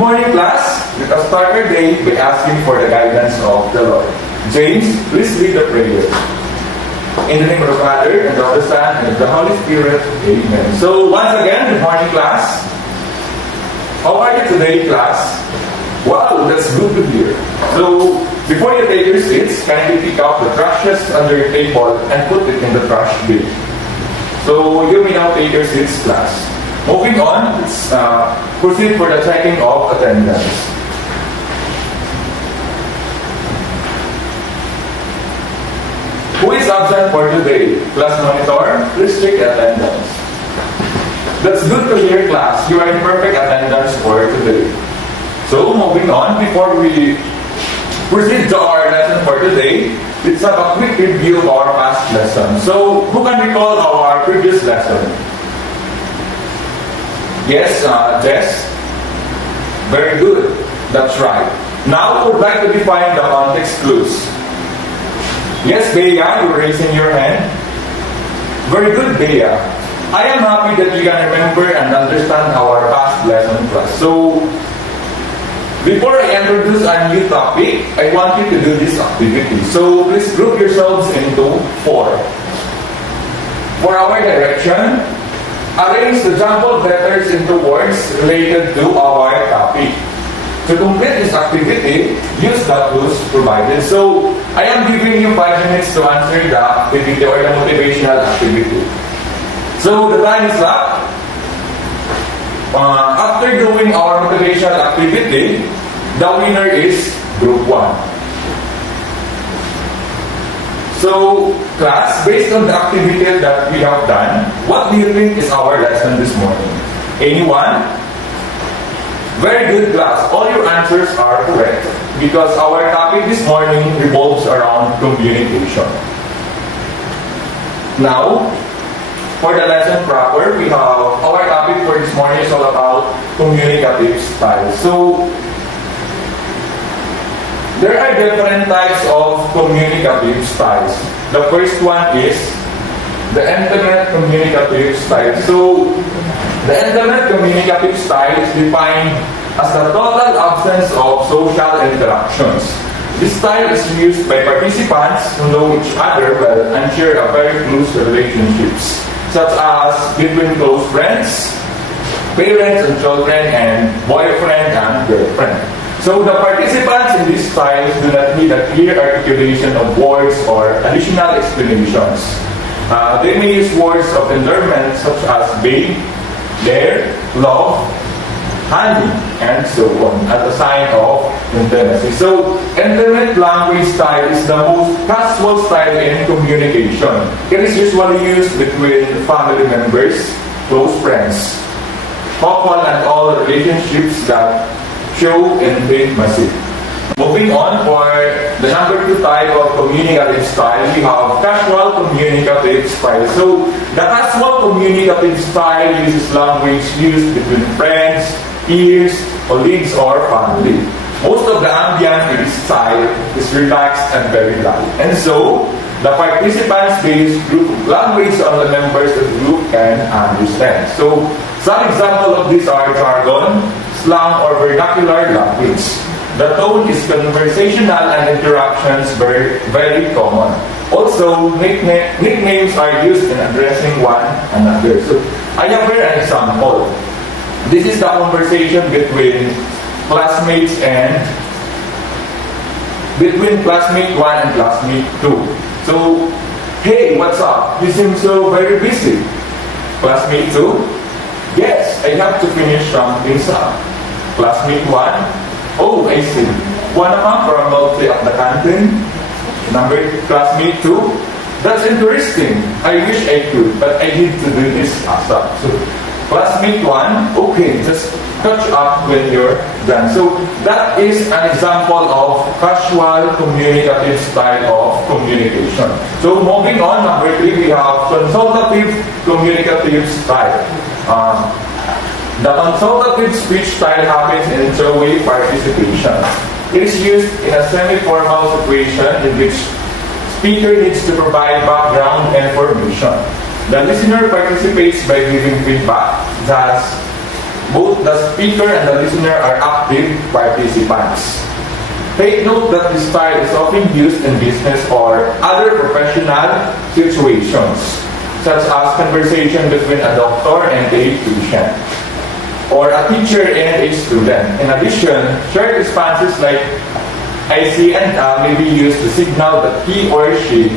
morning, class. Let us start our day by asking for the guidance of the Lord. James, please read the prayer. In the name of the Father, and of the Son, and of the Holy Spirit. Amen. So, once again, good morning, class. How are you today, class? Wow, that's good to hear. So, before you take your seats, kindly pick out the trashes under your table and put it in the trash bin. So, you may now take your seats, class. Moving on, let's proceed for the checking of attendance. Who is absent for today? Class monitor, please check attendance. That's good to hear, class. You are in perfect attendance for today. So, moving on, before we proceed to our lesson for today, let's have a quick review of our past lesson. So, who can recall our previous lesson? Yes, Jess? Very good. That's right. Now, we would like to define the context clues. Yes, Bea, you're raising your hand. Very good, Bea. I am happy that you can remember and understand our past lesson class. So, before I introduce a new topic, I want you to do this activity. So, please group yourselves into 4. For our direction, arrange the jumbled letters into words related to our topic. To complete this activity, use the clues provided. So, I am giving you 5 minutes to answer the activity or the motivational activity. So, the time is up. After doing our motivational activity, the winner is Group 1. So, class, based on the activity that we have done, what do you think is our lesson this morning? Anyone? Very good, class. All your answers are correct because our topic this morning revolves around communication. Now, for the lesson proper, we have our topic for this morning is all about communicative style. So, there are different types of communicative styles. The first one is the intimate communicative style. So, the intimate communicative style is defined as the total absence of social interactions. This style is used by participants who know each other well and share a very close relationships, such as between close friends, parents and children, and boyfriend and girlfriend. So the participants in this style do not need a clear articulation of words or additional explanations. They may use words of endearment such as babe, there, love, honey, and so on as a sign of intimacy. So intimate language style is the most casual style in communication. It is usually used between family members, close friends, couple, and all relationships that show intimacy. Moving on, for the number 2 type of communicative style, we have casual communicative style. So, the casual communicative style uses language used between friends, peers, colleagues, or family. Most of the ambience in this style is relaxed and very light. And so, the participants base group language on the members of the group can understand. So, some examples of these are jargon, slang, or vernacular language. The tone is conversational and interactions very, very common. Also, nicknames are used in addressing one another. So, I have here an example. This is the conversation between classmates and between classmate 1 and classmate 2. So, hey, what's up? You seem so very busy. Classmate 2? Yes, I have to finish some things up. Classmate 1? Oh, I see. Wanna come for a milk tea at the canteen? Classmate 2? That's interesting. I wish I could, but I need to do this ASAP. So, classmate 1? Okay, just catch up when you're done. So, that is an example of casual communicative style of communication. So, moving on, number 3, we have consultative communicative style. The consultative speech style happens in two-way participation. It is used in a semi-formal situation in which speaker needs to provide background information. The listener participates by giving feedback, thus Both the speaker and the listener are active participants. Take note that this style is often used in business or other professional situations, such as conversation between a doctor and a patient, or a teacher and a student. In addition, short responses like I see and may be used to signal that he or she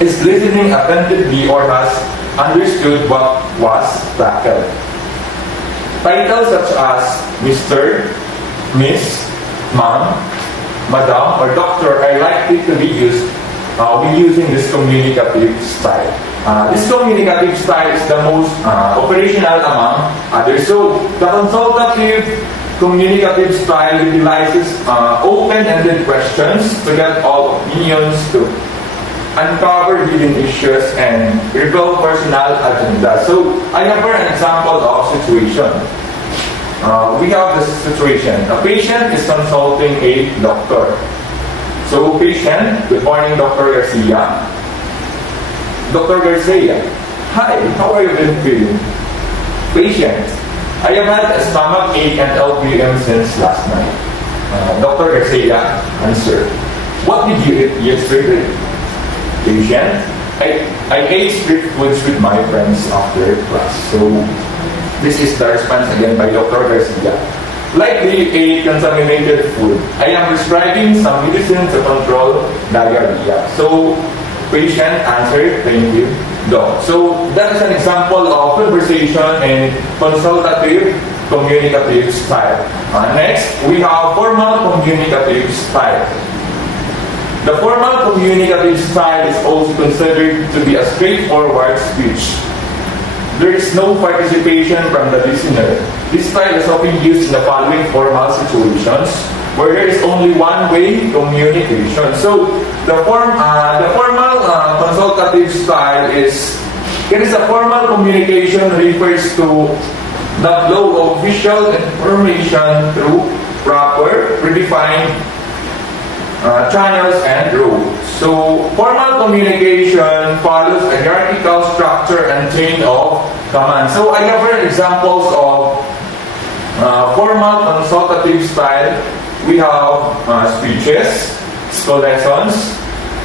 is listening attentively or has understood what was tackled. Titles such as Mr., Miss, Ma'am, Madam, or Doctor are likely to be used when using this communicative style. This communicative style is the most operational among others. So, the consultative communicative style utilizes open-ended questions to get all opinions, to uncover hidden issues, and reveal personal agendas. So, I have an example of situation. We have this situation. A patient is consulting a doctor. So, patient, good morning, Dr. Garcia. Dr. Garcia, hi, how are you been feeling? Patient, I have had a stomach ache and LPM since last night. Dr. Garcia, answer, what did you eat yesterday? Patient, I ate street foods with my friends after class. So, this is the response again by Dr. Garcia. Likely a contaminated food. I am prescribing some medicine to control diarrhea. So, patient answered, thank you, doc. So, that is an example of conversation and consultative communicative style. Next, we have formal communicative style. The formal communicative style is also considered to be a straightforward speech. There is no participation from the listener. This style is often used in the following formal situations where there is only one-way communication. So, the formal consultative style is, it is a formal communication refers to the flow of official information through proper, predefined channels and rules. So, formal communication follows a hierarchical structure and chain of command. So, I have heard examples of formal consultative style. We have speeches, school lessons,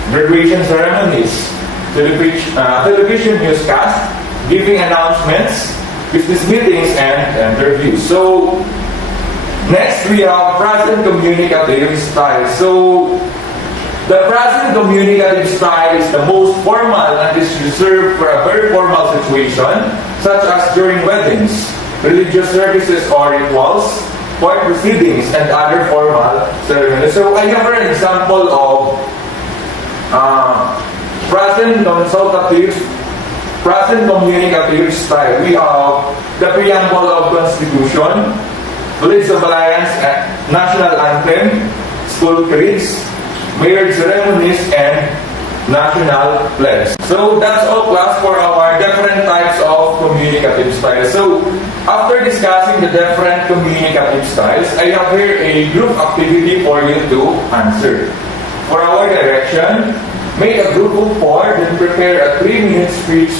graduation ceremonies, television newscasts, giving announcements, business meetings, and interviews. So, next, we have present communicative style. So, the present communicative style is the most formal and is reserved for a very formal situation, such as during weddings, religious services or rituals, court proceedings, and other formal ceremonies. So, I have an example of present communicative style. We have the preamble of Constitution, Pledge of Alliance, National Anthem, School Creeds, Marriage Ceremonies, and National Pledge. So that's all, class, for our different types of communicative styles. So after discussing the different communicative styles, I have here a group activity for you to answer. For our direction, make a group of 4, then prepare a 3-minute speech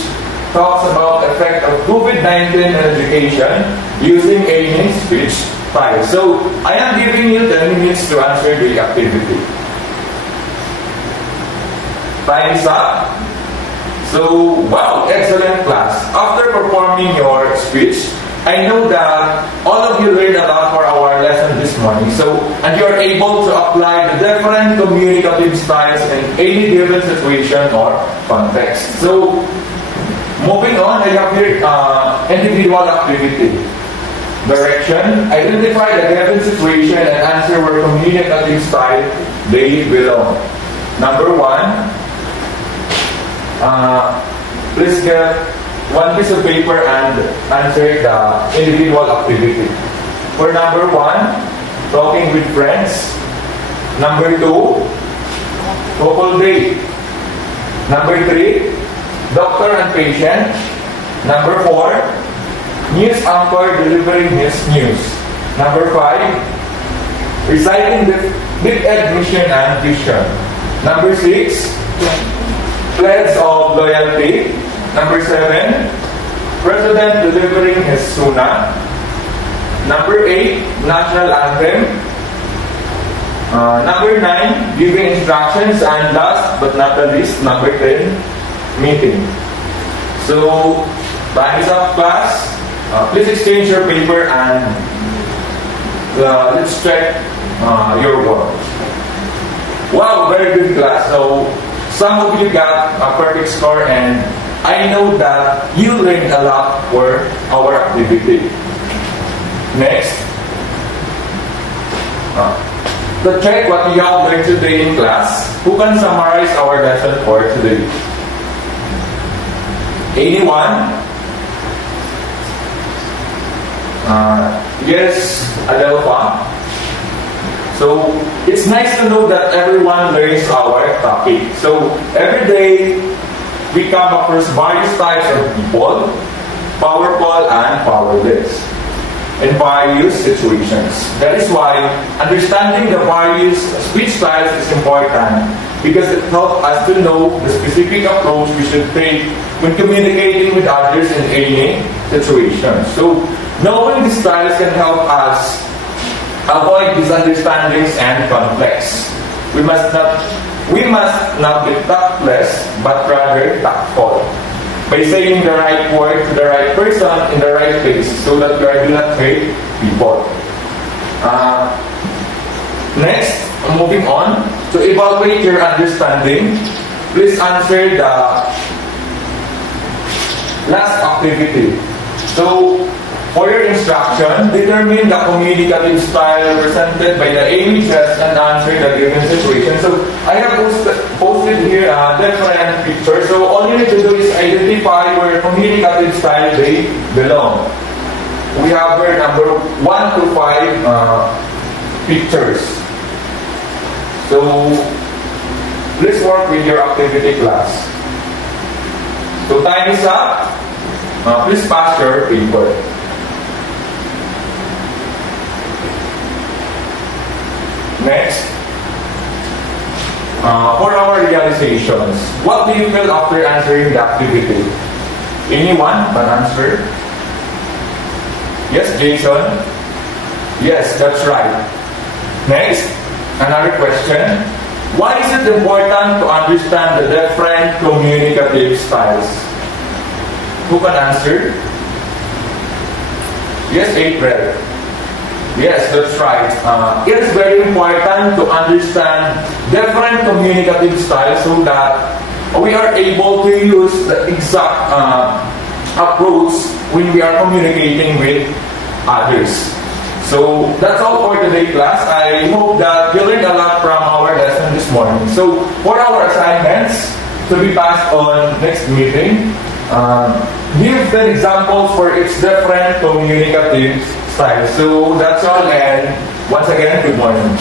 talks about the effect of COVID-19 in education using a main speech style. So, I am giving you 10 minutes to answer the activity. Time is up. So, wow, excellent class. After performing your speech, I know that all of you learned a lot for our lesson this morning. So, and you are able to apply the different communicative styles in any given situation or context. So, moving on, I have here individual activity. Direction, identify the given situation and answer where communicative style they belong. Number 1, please get 1 piece of paper and answer the individual activity. For number 1, talking with friends. Number 2, couple date. Number 3, doctor and patient. Number 4, news anchor delivering his news. Number 5, reciting the big ed mission and vision. Number 6, pledge of loyalty. Number 7, president delivering his sunnah. Number 8, national anthem. Number 9, giving instructions. And last but not the least, number 10, meeting. So, time is up, class. Please exchange your paper and let's check your work. Wow, very good class. So, some of you got a perfect score and I know that you learned a lot for our activity. Next. To check what you have learned today in class, who can summarize our lesson for today? Anyone? Yes, Adelpha. So, it's nice to know that everyone learns our topic. So, every day, we come across various types of people, powerful and powerless, in various situations. That is why understanding the various speech styles is important because it helps us to know the specific approach we should take when communicating with others in any situation. So, knowing these styles can help us avoid misunderstandings and conflicts. We must not be tactless, but rather tactful. By saying the right word to the right person in the right place so that we do not hurt people. Next, moving on, to evaluate your understanding, please answer the last activity. So, for your instruction, determine the communicative style represented by the images and answer the given situation. So, I have posted here different pictures. So, all you need to do is identify where communicative style they belong. We have here number 1 to 5 pictures. So, please work with your activity class. So, time is up. Please pass your paper. Next, for our realizations, what do you feel after answering the activity? Anyone can answer? Yes, Jason? Yes, that's right. Next, another question. Why is it important to understand the different communicative styles? Who can answer? Yes, April. Yes, that's right. It is very important to understand different communicative styles so that we are able to use the exact approach when we are communicating with others. So that's all for today, class. I hope that you learned a lot from our lesson this morning. So for our assignments to be passed on next meeting, give the examples for its different communicative styles. So that's all, and once again, good morning.